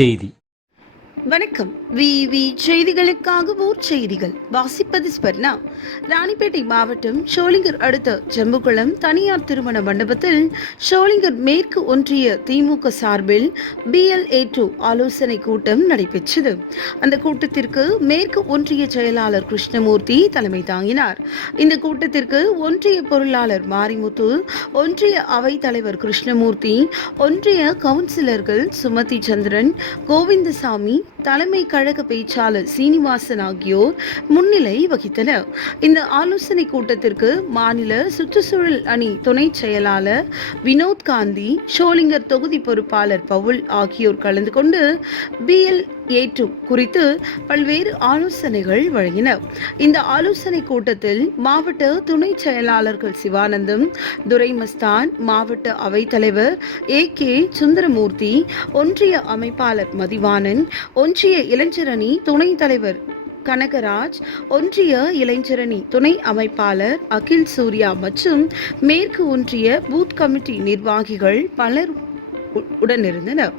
செய்தி. வணக்கம். விவி செய்திகளுக்காக ஊர் செய்திகள் வாசிப்பது ஸ்வர்ணா. ராணிப்பேட்டை மாவட்டம் ஷோலிங்கர் அடுத்த ஜம்புகுளம் தனியார் திருமண மண்டபத்தில் ஷோலிங்கர் மேற்கு ஒன்றிய திமுக சார்பில் BLA2 ஆலோசனை கூட்டம் நடைபெற்றது. அந்த கூட்டத்திற்கு மேற்கு ஒன்றிய செயலாளர் கிருஷ்ணமூர்த்தி தலைமை தாங்கினார். இந்த கூட்டத்திற்கு ஒன்றிய பொருளாளர் மாரிமுத்து, ஒன்றிய அவைத் தலைவர் கிருஷ்ணமூர்த்தி, ஒன்றிய கவுன்சிலர்கள் சுமதி சந்திரன், கோவிந்தசாமி, தலைமை கழக பேச்சாளர் சீனிவாசன் ஆகியோர் முன்னிலை வகித்தனர். இந்த ஆலோசனை கூட்டத்திற்கு மாநில சுற்றுச்சூழல் அணி துணை செயலாளர் வினோத் காந்தி, ஷோலிங்கர் தொகுதி பொறுப்பாளர் பவுல் ஆகியோர் கலந்து கொண்டு BLA2 குறித்து பல்வேறு ஆலோசனைகள் வழங்கினர். இந்த ஆலோசனை கூட்டத்தில் மாவட்ட துணை செயலாளர்கள் சிவானந்தம், துரைமஸ்தான், மாவட்ட அவைத்தலைவர் AK சுந்தரமூர்த்தி, ஒன்றிய அமைப்பாளர் மதிவாணன், ஒன்றிய இளைஞரணி துணைத் தலைவர் கனகராஜ், ஒன்றிய இளைஞரணி துணை அமைப்பாளர் அகில் சூர்யா மற்றும் மேற்கு ஒன்றிய பூத் கமிட்டி நிர்வாகிகள் பலர் உடனிருந்தனர்.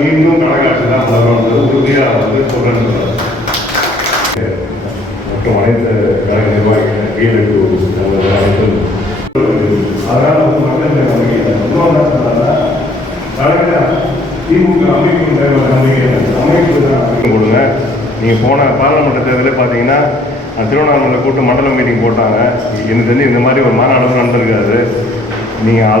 மீண்டும் கணக்காட்சி தான் உறுதியாக சொல்றேன். மற்றும் அனைத்து கழக நிர்வாகிகள் அதனால மக்கள் திமுக அமைப்பு கொடுங்க. நீங்கள் போன பாராளுமன்ற தேர்தலே பார்த்தீங்கன்னா திருவண்ணாமலை கூட்டு மண்டல மீட்டிங் போட்டாங்க. எனக்கு தெரிஞ்சு இந்த மாதிரி ஒரு மாநாடு நடந்திருக்காது. நீங்கள்